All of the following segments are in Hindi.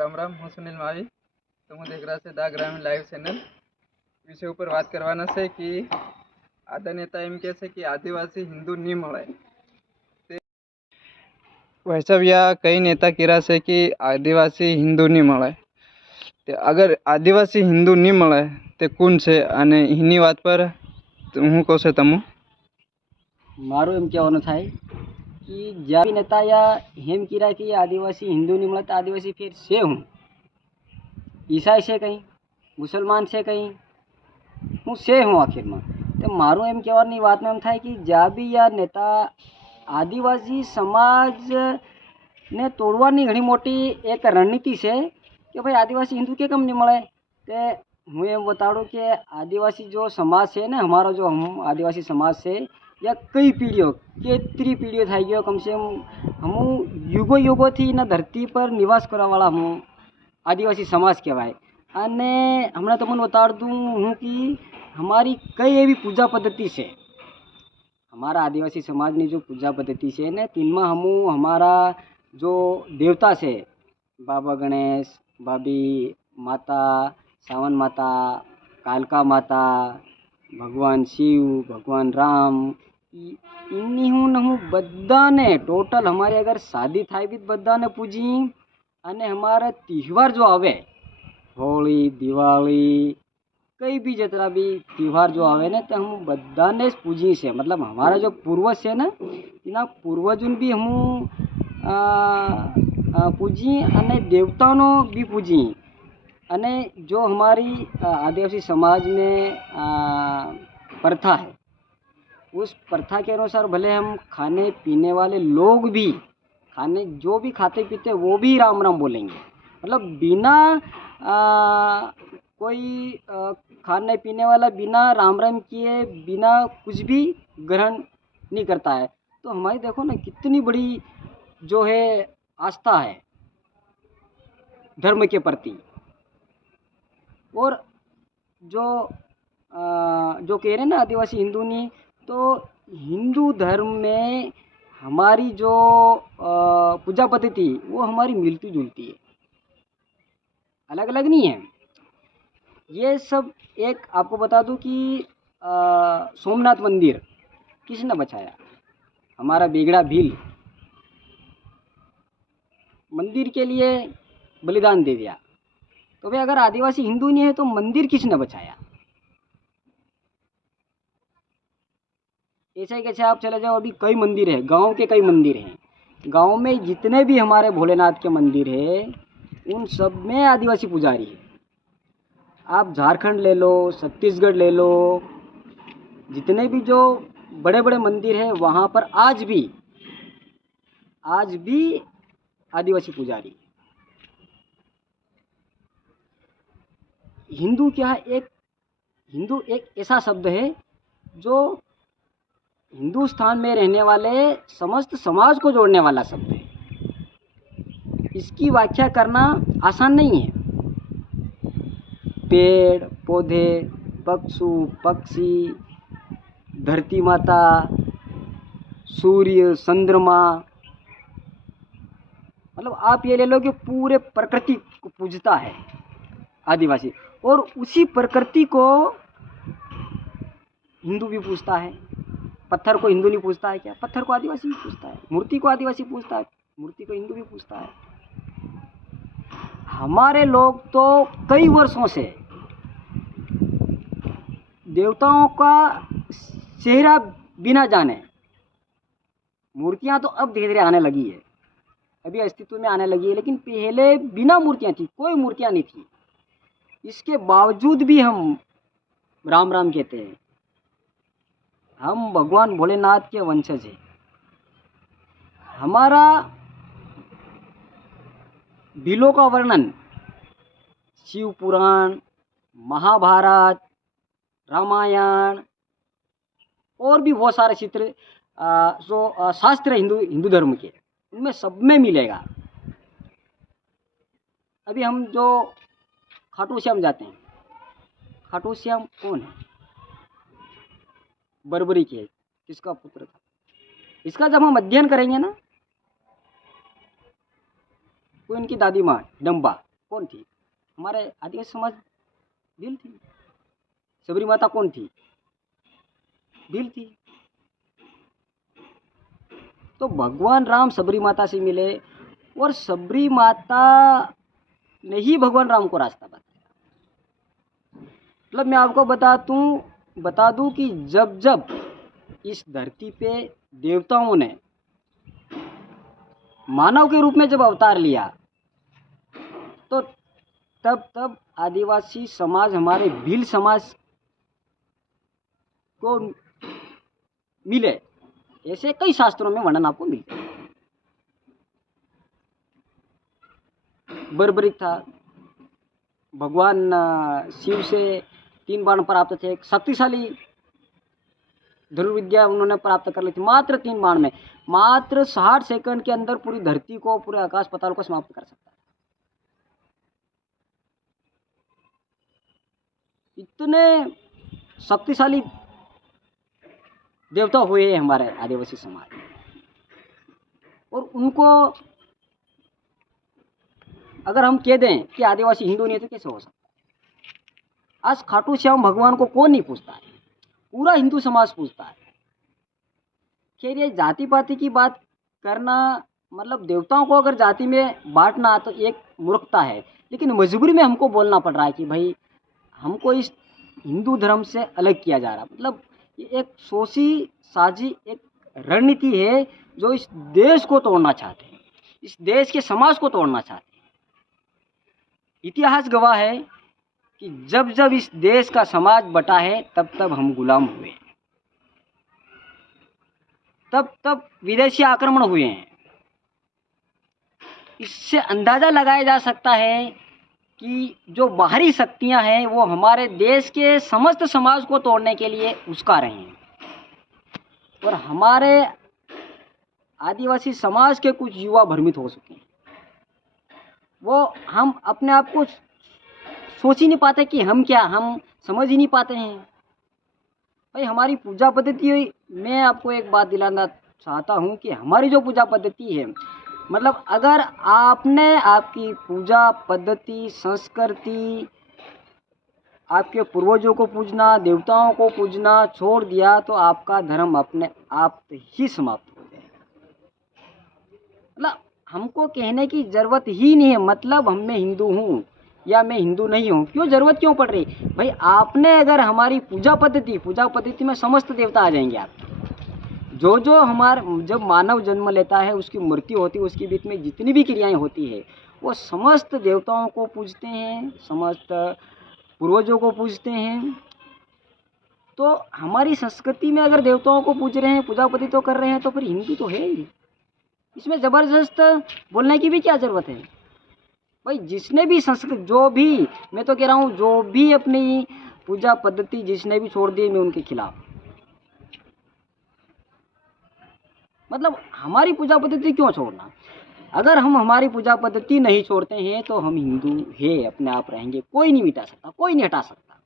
राम राम, હું સુનિલ માવી. તો હું દેખ રહ્યા છે દા ગ્રામીણ લાઈવ ચેનલ વિષય ઉપર વાત કરવાના છે કે આદા નેતા એમ કહે છે કે આદિવાસી હિન્દુ નહીં મળે. તે વૈષ્ણવ્યા કઈ નેતા કર્યા છે કે આદિવાસી હિન્દુ નહીં મળે. તે અગર આદિવાસી હિન્દુ નહીં મળે તે કોણ છે અને એની વાત પર હું કહું છું તમે. મારું એમ કહેવાનું થાય કે જ્યાં બી નેતા યા એમ કર્યા કે આદિવાસી હિન્દુ નહીં મળે તો આદિવાસી ફેર છે હું ઈસાઈ છે કંઈ મુસલમાન છે કંઈ હું છે હું આખિરમાં. તો મારું એમ કહેવાની વાતમાં એમ થાય કે જ્યાં બી યા નેતા આદિવાસી સમાજને તોડવાની ઘણી મોટી એક રણનીતિ છે કે ભાઈ આદિવાસી હિન્દુ કે કેમ નહીં મળે. તે હું એમ બતાડું કે આદિવાસી જો સમાજ છે ને અમારો જો આદિવાસી સમાજ છે या कई पीढ़ियों केतरी पीढ़ियों થઈ ગયો કમ સે કમ હું યુગોથી એના ધરતી પર નિવાસ કરવાવાળા હું આદિવાસી સમાજ કહેવાય. અને હમણાં તમને બતાડ દઉં હું કે हमारी कई એવી પૂજા પદ્ધતિ છે. हमारा आदिवासी समाजની जो पूजा पद्धति છે ને તેમાં हमारा जो देवता છે बाबा गणेश भाभी माता सावन माता कालका माता भगवान शिव भगवान राम इन्हीं હું બધાને ટોટલ हमारे अगर शादी થાય બી બધાને પૂજી અને हमारा તહેવાર जो આવે હોળી દિવાળી कई भी जितना भी त्यौहार जो आवे ने तो हम बधाने ज पूजी से. मतलब हमारा जो पूर्वज है ना इना पूर्वजों भी हम पूजी अने देवताओं भी पूजी. अने जो हमारी आदिवासी समाज में प्रथा है उस प्रथा के अनुसार भले हम खाने पीने वाले लोग भी खाने जो भी खाते पीते वो भी राम राम बोलेंगे. मतलब बिना कोई खाने पीने वाला बिना राम राम किए बिना कुछ भी ग्रहण नहीं करता है. तो हमारी देखो ना कितनी बड़ी जो है आस्था है धर्म के प्रति. और जो कह रहे हैं ना आदिवासी हिंदू नहीं तो हिंदू धर्म में हमारी जो पूजा पद्धति वो हमारी मिलती जुलती है, अलग अलग नहीं है. ये सब एक आपको बता दूं कि सोमनाथ मंदिर किसने बचाया? हमारा बेगड़ा भील मंदिर के लिए बलिदान दे दिया. तो भाई अगर आदिवासी हिंदू नहीं है तो मंदिर किसने बचाया? ऐसा ही कैसे आप चले जाओ अभी कई मंदिर है, गांव के कई मंदिर हैं. गांव में जितने भी हमारे भोलेनाथ के मंदिर है उन सब में आदिवासी पुजारी है. आप झारखंड ले लो छत्तीसगढ़ ले लो जितने भी जो बड़े बड़े मंदिर हैं वहाँ पर आज भी आदिवासी पुजारी. हिंदू क्या है? हिंदू एक ऐसा शब्द है जो हिंदुस्तान में रहने वाले समस्त समाज को जोड़ने वाला शब्द है. इसकी व्याख्या करना आसान नहीं है. पेड़ पौधे पशु पक्षी धरती माता सूर्य चंद्रमा मतलब आप ये ले लो कि पूरे प्रकृति को पूजता है आदिवासी. और उसी प्रकृति को हिंदू भी पूजता है. पत्थर को हिंदू नहीं पूजता है क्या? पत्थर को आदिवासी भी पूजता है. मूर्ति को आदिवासी पूजता है, मूर्ति को हिंदू भी पूजता है. हमारे लोग तो कई वर्षों से देवताओं का चेहरा बिना जाने मूर्तियां तो अब धीरे धीरे आने लगी है, अभी अस्तित्व में आने लगी है, लेकिन पहले बिना मूर्तियां थी, कोई मूर्तियां नहीं थी. इसके बावजूद भी हम राम राम कहते हैं. हम भगवान भोलेनाथ के वंशज हैं. हमारा भीलों का वर्णन शिव पुराण महाभारत रामायण और भी बहुत सारे चित्र जो शास्त्र हिंदू धर्म के उनमें सब में मिलेगा. अभी हम जो खाटू श्याम जाते हैं, खाटू श्याम कौन है? बर्बरी के किसका पुत्र था? इसका जब हम अध्ययन करेंगे ना कोई उनकी दादी माँ डम्बा कौन थी? हमारे आदिवासी समाज भील थी। सबरी माता कौन थी? भील थी। तो भगवान राम सबरी माता से मिले और सबरी माता ने ही भगवान राम को रास्ता बताया। मतलब मैं आपको बता दूं कि जब जब इस धरती पे देवताओं ने मानव के रूप में जब अवतार लिया, तो तब तब आदिवासी समाज हमारे भील समाज को मिले। ऐसे कई शास्त्रों में वर्णन आपको मिलते हैं। बर्बरिक था, भगवान शिव से 3 बाण प्राप्त थे, एक शक्तिशाली धनुर्विद्या उन्होंने प्राप्त कर ली थी मात्र 3 बाण में। मात्र 60 सेकंड के अंदर पूरी धरती को, पूरे आकाश पाताल को समाप्त कर सकता है। इतने शक्तिशाली देवता हुए हैं हमारे आदिवासी समाज। और उनको अगर हम कह दें कि आदिवासी हिंदू नहीं है तो कैसे हो सकता है? आज खाटू श्याम भगवान को कौन नहीं पूछता है? पूरा हिंदू समाज पूछता है। खैर, ये जाति पाति की बात करना, मतलब देवताओं को अगर जाति में बांटना तो एक मूर्खता है, लेकिन मजबूरी में हमको बोलना पड़ रहा है कि भाई हमको इस हिंदू धर्म से अलग किया जा रहा है। मतलब ये एक सोची साजी एक रणनीति है जो इस देश को तोड़ना चाहते हैं, इस देश के समाज को तोड़ना चाहते हैं। इतिहास गवाह है कि जब जब इस देश का समाज बटा है तब तब हम गुलाम हुए हैं, तब तब विदेशी आक्रमण हुए हैं। इससे अंदाजा लगाया जा सकता है कि जो बाहरी शक्तियां हैं वो हमारे देश के समस्त समाज को तोड़ने के लिए उस्का रहे हैं। और हमारे आदिवासी समाज के कुछ युवा भ्रमित हो चुके हैं। वो हम अपने आप को सोच ही नहीं पाते कि हम क्या, हम समझ ही नहीं पाते हैं। भाई हमारी पूजा पद्धति, मैं आपको एक बात दिलाना चाहता हूँ कि हमारी जो पूजा पद्धति है, मतलब अगर आपने आपकी पूजा पद्धति, संस्कृति, आपके पूर्वजों को पूजना, देवताओं को पूजना छोड़ दिया तो आपका धर्म अपने आप ही समाप्त हो जाएगा। मतलब हमको कहने की ज़रूरत ही नहीं है, मतलब मैं हिंदू हूँ या मैं हिंदू नहीं हूँ, क्यों ज़रूरत क्यों पड़ रही? भाई आपने अगर हमारी पूजा पद्धति में समस्त देवता आ जाएंगे आपके। जो हमारे, जब मानव जन्म लेता है उसकी मृत्यु होती है, उसके बीच में जितनी भी क्रियाएं होती है वो समस्त देवताओं को पूजते हैं, समस्त पूर्वजों को पूजते हैं। तो हमारी संस्कृति में अगर देवताओं को पूज रहे हैं, पूजा पद्धति तो कर रहे हैं, तो फिर हिंदू तो है ही। इसमें ज़बरदस्त बोलने की भी क्या ज़रूरत है? भाई जिसने भी संस्कृति, जो भी, मैं तो कह रहा हूँ, जो भी अपनी पूजा पद्धति जिसने भी छोड़ दी, मैं उनके खिलाफ। मतलब हमारी पूजा पद्धति क्यों छोड़ना? अगर हम हमारी पूजा पद्धति नहीं छोड़ते हैं तो हम हिंदू है अपने आप रहेंगे, कोई नहीं मिटा सकता, कोई नहीं हटा सकता।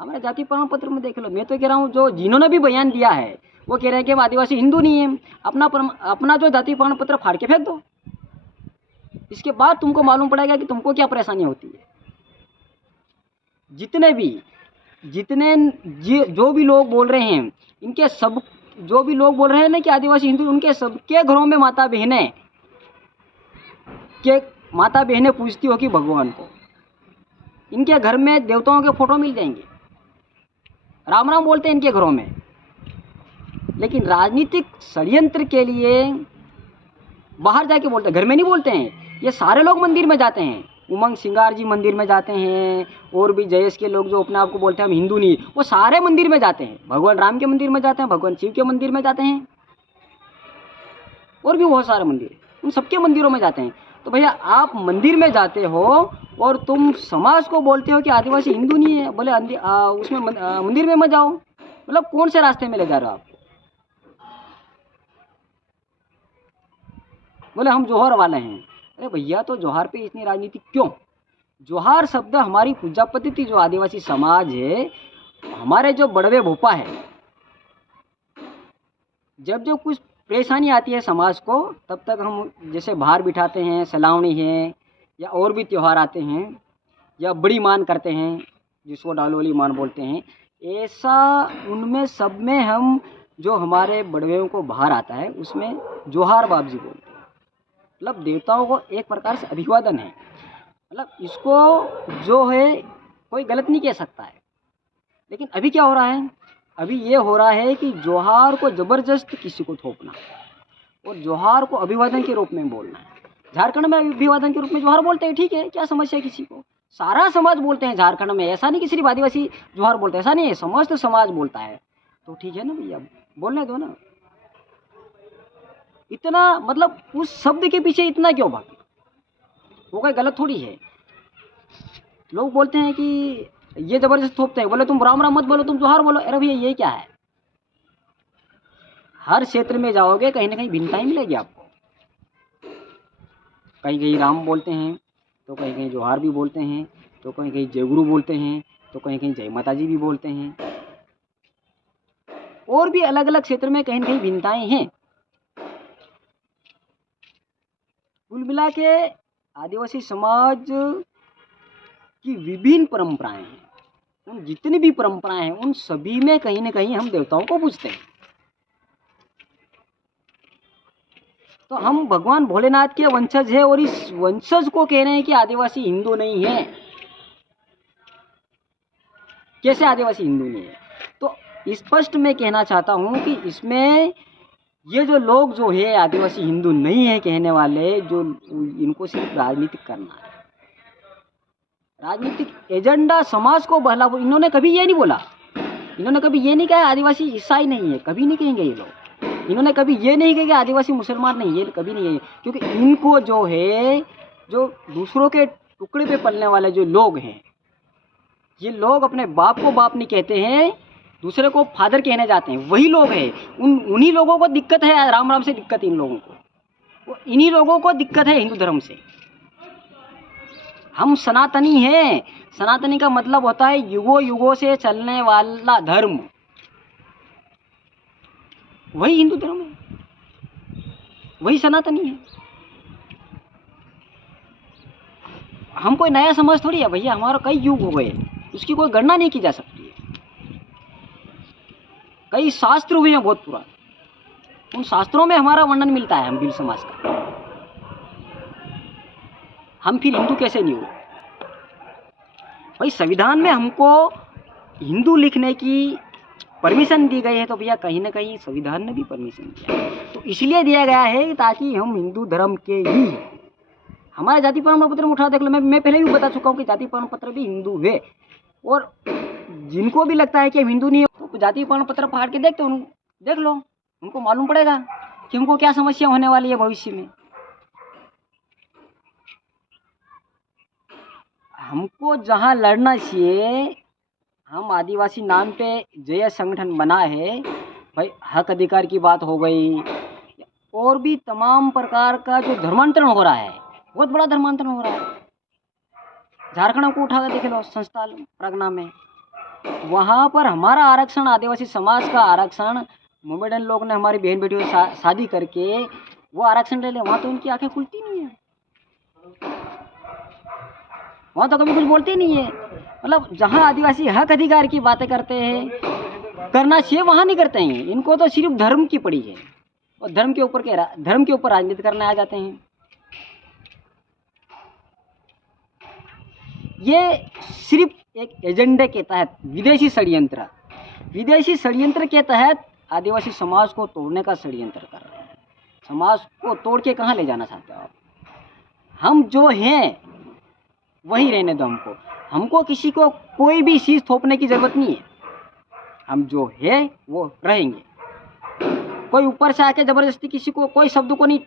हमारे जाति प्रमाण पत्र में देख लो, मैं तो कह रहा हूँ, जो जिन्होंने भी बयान दिया है वो कह रहे हैं कि हम आदिवासी हिंदू नहीं है। अपना जो जाति प्रमाण पत्र फाड़ के फेंक दो, इसके बाद तुमको मालूम पड़ेगा कि तुमको क्या परेशानी होती है। जो भी लोग बोल रहे हैं, इनके सब, जो भी लोग बोल रहे हैं ना कि आदिवासी हिंदू, उनके सबके घरों में माता बहनें पूजती होगी भगवान को। इनके घर में देवताओं के फोटो मिल जाएंगे, राम राम बोलते हैं इनके घरों में। लेकिन राजनीतिक षड्यंत्र के लिए बाहर जाके बोलते हैं, घर में नहीं बोलते हैं। ये सारे लोग मंदिर में जाते हैं, उमंग सिंगार जी मंदिर में जाते हैं, और भी जयेश के लोग जो अपने आप को बोलते हैं हम हिंदू नहीं, वो सारे मंदिर में जाते हैं। भगवान राम के मंदिर में जाते हैं, भगवान शिव के मंदिर में जाते हैं, और भी बहुत सारे मंदिर, उन सबके मंदिरों में जाते हैं। तो भैया आप मंदिर में जाते हो और तुम समाज को बोलते हो कि आदिवासी हिंदू नहीं है, बोले उसमें मंदिर में मत जाओ। मतलब कौन से रास्ते में ले जा रहे हो आप? बोले हम जोहर वाले हैं। अरे भैया, तो जोहार पे इतनी राजनीति क्यों? जोहार शब्द हमारी पूजा पद्धति, जो आदिवासी समाज है, हमारे जो बड़वे भोपा है, जब कुछ परेशानी आती है समाज को, तब तक हम जैसे बाहर बिठाते हैं, सलावनी है या और भी त्यौहार आते हैं या बड़ी मान करते हैं जिसको डालोली मान बोलते हैं, ऐसा उनमें सब में हम जो हमारे बड़वेयों को बाहर आता है उसमें जोहार बाबजी बोलते हैं। मतलब देवताओं को एक प्रकार से अभिवादन है। मतलब इसको जो है कोई गलत नहीं कह सकता है। लेकिन अभी क्या हो रहा है, अभी ये हो रहा है कि जोहार को ज़बरदस्त किसी को थोपना और जोहार को अभिवादन के रूप में बोलना है। झारखंड में अभिवादन के रूप में जोहार बोलते हैं, ठीक है, क्या समस्या है किसी को? सारा समाज बोलते हैं झारखंड में, ऐसा नहीं कि सिर्फ आदिवासी जोहार बोलते हैं, ऐसा नहीं है, समस्त समाज बोलता है। तो ठीक है ना भैया, बोलने दो ना। इतना मतलब उस शब्द के पीछे इतना क्यों भागे? वो कोई गलत थोड़ी है। लोग बोलते हैं कि ये जबरदस्त थोपते हैं, बोले तुम राम राम मत बोलो, तुम जोहार बोलो। अरे भैया ये क्या है? हर क्षेत्र में जाओगे कहीं ना कहीं भिन्नताएं मिलेगी आपको। कहीं कहीं राम बोलते हैं, तो कहीं कहीं जोहार भी बोलते हैं, तो कहीं कहीं जय गुरु बोलते हैं, तो कहीं कहीं जय माता जी भी बोलते हैं। और भी अलग अलग क्षेत्र में कहीं ना कहीं भिन्नताएं हैं। कुल मिला के आदिवासी समाज की विभिन्न परंपराएं हैं। उन जितनी भी परंपराएं हैं उन सभी में कहीं ना कहीं हम देवताओं को पूजते हैं। तो हम भगवान भोलेनाथ के वंशज है और इस वंशज को कह रहे हैं कि आदिवासी हिंदू नहीं है। कैसे आदिवासी हिंदू नहीं है? तो स्पष्ट मैं कहना चाहता हूं कि इसमें ये जो लोग जो है आदिवासी हिंदू नहीं है कहने वाले, जो इनको सिर्फ राजनीतिक करना है, राजनीतिक एजेंडा, समाज को बहला। इन्होंने कभी ये नहीं बोला, इन्होंने कभी ये नहीं कहा आदिवासी ईसाई नहीं है, कभी नहीं कहेंगे ये लोग। इन्होंने कभी ये नहीं कहा कि आदिवासी मुसलमान नहीं, ये कभी नहीं है। क्योंकि इनको जो है, जो दूसरों के टुकड़े पे पलने वाले जो लोग हैं, ये लोग अपने बाप को बाप नहीं कहते हैं, दूसरे को फादर कहने जाते हैं, वही लोग हैं। उन्हीं लोगों को दिक्कत है, राम राम से दिक्कत इन लोगों को, इन्हीं लोगों को दिक्कत है हिंदू धर्म से। हम सनातनी हैं। सनातनी का मतलब होता है युगों युगों से चलने वाला धर्म, वही हिंदू धर्म है, वही सनातनी है। हम कोई नया समाज थोड़ी है भैया, हमारा कई युग हो गए, उसकी कोई गणना नहीं की जा सकती है। कई शास्त्र हुए हैं बहुत पुराने, उन शास्त्रों में हमारा वर्णन मिलता है हम भील समाज का। हम फिर हिंदू कैसे नहीं हुए भाई? संविधान में हमको हिंदू लिखने की परमिशन दी गई है, तो भैया कहीं ना कहीं संविधान ने भी परमिशन दिया है। तो इसलिए दिया गया है ताकि हम हिंदू धर्म के ही, हमारा जाति प्रमाण पत्र में उठा देख लो, मैं पहले भी बता चुका हूँ कि जाति प्रमाण पत्र भी हिंदू है। और जिनको भी लगता है कि हम हिंदू नहीं है, तो जाति प्रमाण पत्र फाड़ के देख लो, उनको मालूम पड़ेगा कि हमको क्या समस्या होने वाली है भविष्य में। हमको जहाँ लड़ना चाहिए, हम आदिवासी नाम पे जय संगठन बना है भाई, हक अधिकार की बात हो गई, और भी तमाम प्रकार का जो धर्मांतरण हो रहा है, बहुत बड़ा धर्मांतरण हो रहा है। झारखंड को उठा कर देख लो, संस्थान प्रगना में, वहाँ पर हमारा आरक्षण, आदिवासी समाज का आरक्षण, मोमेडन लोग ने हमारी बहन बेटियों से शादी करके वो आरक्षण ले ले, वहाँ तो उनकी आंखें खुलती नहीं है, वहाँ तो कभी कुछ बोलते नहीं है। मतलब जहाँ आदिवासी हक अधिकार की बातें करते हैं, करना चाहिए, वहाँ नहीं करते हैं। इनको तो सिर्फ धर्म की पड़ी है और धर्म के ऊपर राजनीति करने आ जाते हैं। ये सिर्फ एक एजेंडे के तहत विदेशी षड्यंत्र के तहत आदिवासी समाज को तोड़ने का षड्यंत्र कर रहे हैं। समाज को तोड़ के कहाँ ले जाना चाहते हो आप? हम जो हैं वही रहने दो हमको किसी को कोई भी चीज़ थोपने की ज़रूरत नहीं है। हम जो है वो रहेंगे। कोई ऊपर से आके ज़बरदस्ती किसी को कोई शब्द को नहीं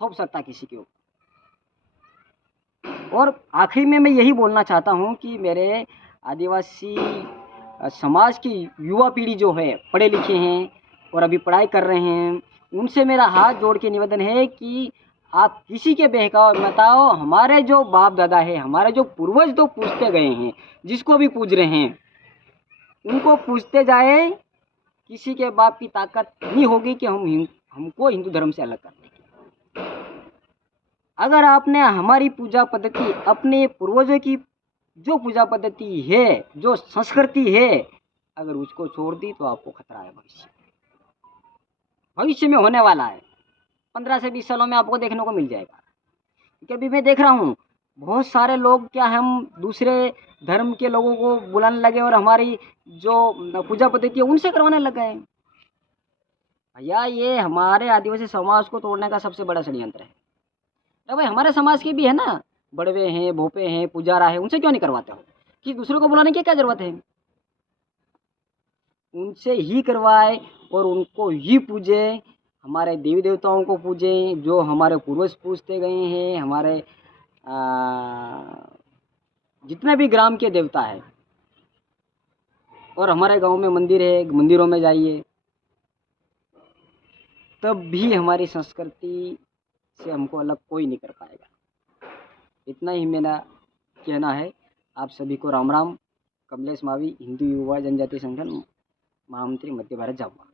थोप सकता किसी के ऊपर। और आखिरी में मैं यही बोलना चाहता हूँ कि मेरे आदिवासी समाज की युवा पीढ़ी जो है, पढ़े लिखे हैं और अभी पढ़ाई कर रहे हैं, उनसे मेरा हाथ जोड़ के निवेदन है कि आप किसी के बहकाव मत आओ। हमारे जो बाप दादा है, हमारे जो पूर्वज तो पूजते गए हैं, जिसको भी पूज रहे हैं उनको पूजते जाए। किसी के बाप की ताकत नहीं होगी कि हमको हिंदू धर्म से अलग करने की। अगर आपने हमारी पूजा पद्धति, अपने पूर्वजों की जो पूजा पद्धति है, जो संस्कृति है, अगर उसको छोड़ दी तो आपको खतरा है। भविष्य में होने वाला है, 15 से 20 सालों में आपको देखने को मिल जाएगा। क्योंकि अभी मैं देख रहा हूँ बहुत सारे लोग, क्या हम दूसरे धर्म के लोगों को बुलाने लगे और हमारी जो पूजा पद्धति है उनसे करवाने लग गए। भैया ये हमारे आदिवासी समाज को तोड़ने का सबसे बड़ा षड्यंत्र है। अरे भाई हमारे समाज के भी है ना, बड़वे हैं, भोपे हैं, पुजारा है, उनसे क्यों नहीं करवाते हो? कि दूसरों को बुलाने की क्या जरूरत है? उनसे ही करवाए और उनको ही पूजे, हमारे देवी देवताओं को पूजे जो हमारे पूर्वज पूजते गए हैं, हमारे जितने भी ग्राम के देवता है। और हमारे गांव में मंदिर है, मंदिरों में जाइए, तब भी हमारी संस्कृति से हमको अलग कोई नहीं कर पाएगा। इतना ही मेरा कहना है। आप सभी को राम राम। कमलेश मावी, हिंदू युवा जनजाति संगठन महामंत्री, मध्य भारत, जाऊँगा।